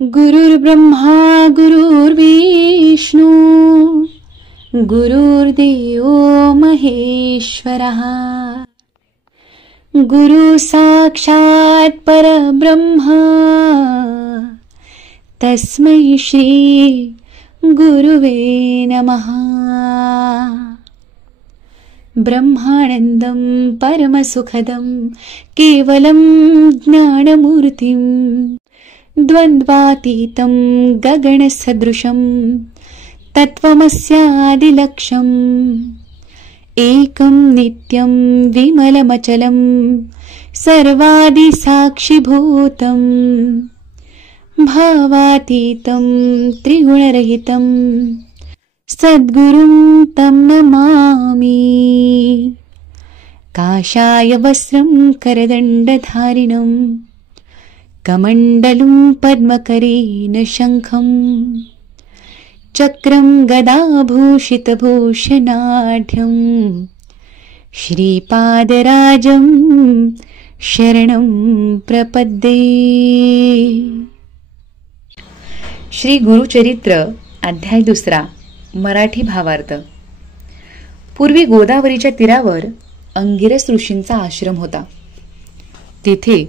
गुरुर्ब्रह्मा गुरुर्विष्णू गुरुर्देवो महेश्वरः गुरु साक्षात् परब्रह्म तस्मै श्री गुरुवे नमः। ब्रह्मानन्दं परमसुखदं केवलं ज्ञानमूर्तिं द्वन्द्वातीतं गगनसदृशं तत्त्वमस्यादिलक्ष्यम् एकं नित्यं विमलमचलं सर्वादिसाक्षिभूतं भावातीतं त्रिगुणरहितं सद्गुरुं तं नमामि। काषाय वस्त्रं करदण्डधारिणं कमण्डलुं पद्मकरेण शङ्खं चक्रं गदाभूषितभूषणाढ्यं श्रीपादराजं शरणं प्रपद्ये। श्री गुरुचरित्र अध्याय 2 मराठी भावार्थ। पूर्वी गोदावरीच्या तीरावर अंगिरस ऋषींचा आश्रम होता. तेथे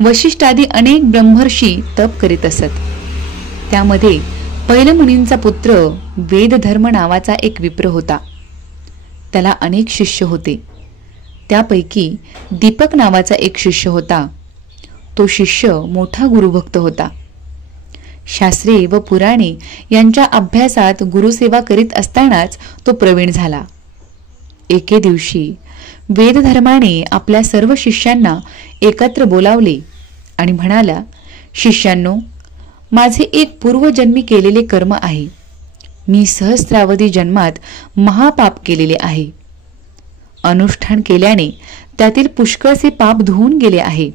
वशिष्ठादी अनेक ब्रह्मर्षी तप करीत असत. त्यामध्ये पैलमुनींचा पुत्र वेदधर्म नावाचा एक विप्र होता. त्याला अनेक शिष्य होते. त्यापैकी दीपक नावाचा एक शिष्य होता. तो शिष्य मोठा गुरुभक्त होता. शास्त्रे व पुराणे यांच्या अभ्यासात गुरुसेवा करीत असतानाच तो प्रवीण झाला. एके दिवशी वेदधर्माने आपल्या सर्व शिष्यांना एकत्र बोलावले आणि म्हणाला, शिष्यांनो, माझे एक पूर्वजन्मी केलेले कर्म आहे. मी सहस्रावधी जन्मात महापाप केलेले आहे. अनुष्ठान केल्याने त्यातील पुष्कळसे पाप धुवून गेले आहे,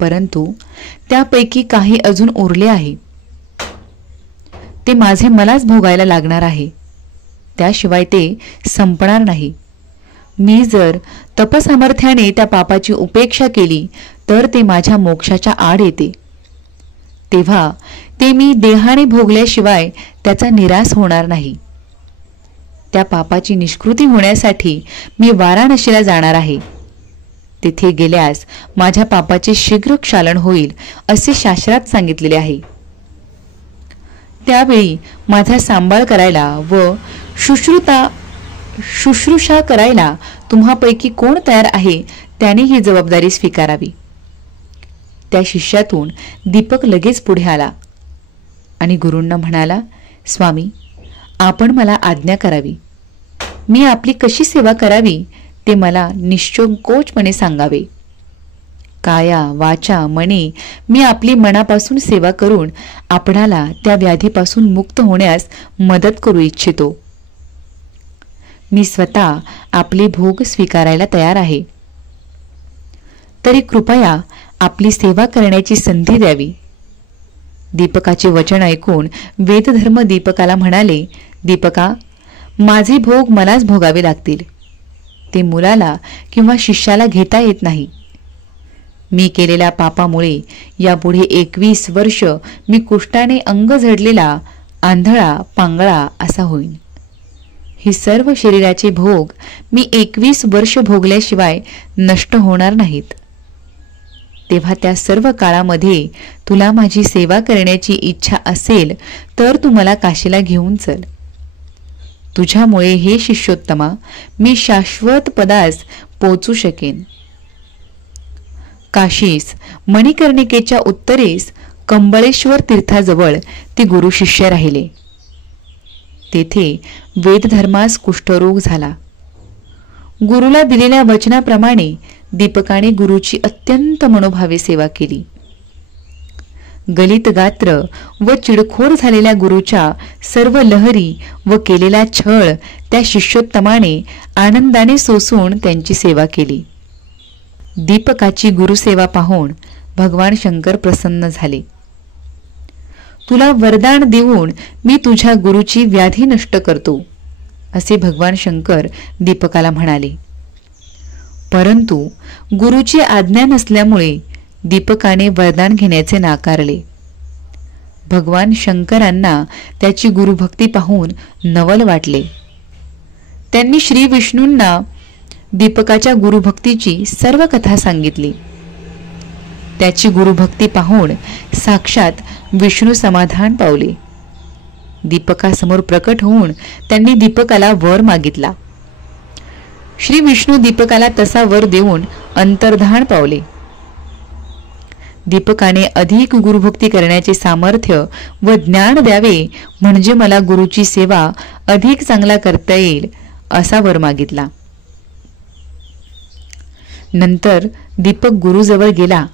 परंतु त्यापैकी काही अजून उरले आहे. ते माझे मलाच भोगायला लागणार आहे. त्याशिवाय ते संपणार नाही. मी जर तपसामर्थ्याने त्या पापाची उपेक्षा केली तर ते माझ्या मोक्षाच्या आड येते. तेव्हा ते मी देहाने भोगल्याशिवाय त्याचा निराश होणार नाही. त्या पापाची निष्कृती होण्यासाठी मी वाराणसीला जाणार आहे. तिथे गेल्यास माझ्या पापाचे शीघ्र क्षालन होईल असे शास्त्रात सांगितलेले आहे. त्यावेळी माझा सांभाळ करायला व शुश्रूषा करायला तुम्हापैकी कोण तयार आहे त्याने ही जबाबदारी स्वीकारावी. त्या शिष्यातून दीपक लगेच पुढे आला आणि गुरूंना म्हणाला, स्वामी, आपण मला आज्ञा करावी. मी आपली कशी सेवा करावी ते मला निश्चोकोचपणे सांगावे. काया वाचा मने मी आपली मनापासून सेवा करून आपणाला त्या व्याधीपासून मुक्त होण्यास मदत करू इच्छितो. मी स्वतः आपले भोग स्वीकारायला तयार आहे. तरी कृपया आपली सेवा करण्याची संधी द्यावी. दीपकाचे वचन ऐकून वेदधर्म दीपकाला म्हणाले, दीपका, माझे भोग मलाच भोगावे लागतील. ते मुलाला किंवा शिष्याला घेता येत नाही. मी केलेल्या पापामुळे यापुढे 21 वर्ष मी कुष्ठाने अंग झडलेला आंधळा पांगळा असा होईन. ही सर्व शरीराचे भोग मी 21 वर्ष भोगल्याशिवाय नष्ट होणार नाहीत. तेव्हा त्या सर्व काळामध्ये तुला माझी सेवा करण्याची इच्छा असेल तर तू मला काशीला घेऊन चल. तुझ्यामुळे हे शिष्योत्तमा मी शाश्वत पदास पोचू शकेन. काशीस मणिकर्णिकेच्या उत्तरेस कंबळेश्वर तीर्थाजवळ ते गुरु शिष्य राहिले. तेथे वेदधर्मास कुष्ठरोग झाला. गुरुला दिलेल्या वचनाप्रमाणे दीपकाने गुरुची अत्यंत मनोभावे सेवा केली. गलित गात्र व चिडखोर झालेल्या गुरुच्या सर्व लहरी व केलेला छळ त्या शिष्योत्तमाने आनंदाने सोसून त्यांची सेवा केली. दीपकाची गुरुसेवा पाहून भगवान शंकर प्रसन्न झाले. तुला वरदान देऊन मी तुझ्या गुरुची व्याधी नष्ट करतो असे भगवान शंकर दीपकाला म्हणाले. परंतु गुरुची आज्ञा नसल्यामुळे दीपकाने वरदान घेण्याचे नाकारले. भगवान शंकरांना त्याची गुरुभक्ती पाहून नवल वाटले. त्यांनी श्री विष्णूंना दीपकाच्या गुरुभक्तीची सर्व कथा सांगितली. त्याची गुरुभक्ती पाहून साक्षात विष्णू समाधान पावले. दीपकासमोर प्रकट होऊन त्यांनी दीपकाला वर मागितला. श्री विष्णू दीपकाला तसा वर देऊन अंतर्धान पावले. दीपकाने अधिक गुरुभक्ती करण्याचे सामर्थ्य व ज्ञान द्यावे, म्हणजे मला गुरुची सेवा अधिक चांगला करता येईल असा वर मागितला. नंतर दीपक गुरुजवळ गेला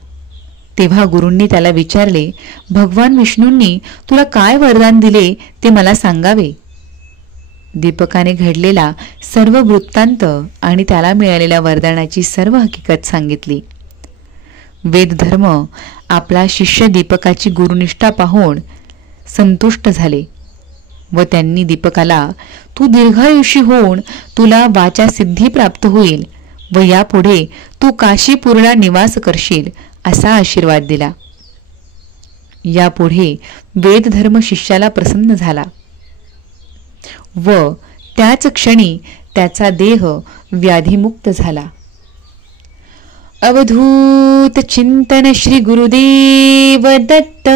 तेव्हा गुरूंनी त्याला विचारले, भगवान विष्णूंनी तुला काय वरदान दिले ते मला सांगावे. दीपकाने घडलेला सर्व वृत्तांत आणि त्याला मिळालेल्या वरदानाची सर्व हकीकत सांगितली. वेदधर्म आपला शिष्य दीपकाची गुरुनिष्ठा पाहून संतुष्ट झाले व त्यांनी दीपकाला तू दीर्घायुषी होऊन तुला वाचा सिद्धी प्राप्त होईल व यापुढे तू काशीपूरला निवास करशील असा आशीर्वाद दिला. यापुढे वेदधर्म शिष्याला प्रसन्न झाला व त्याच क्षणी त्याचा देह व्याधीमुक्त झाला. अवधूत चिंतन श्री गुरुदेव दत्त.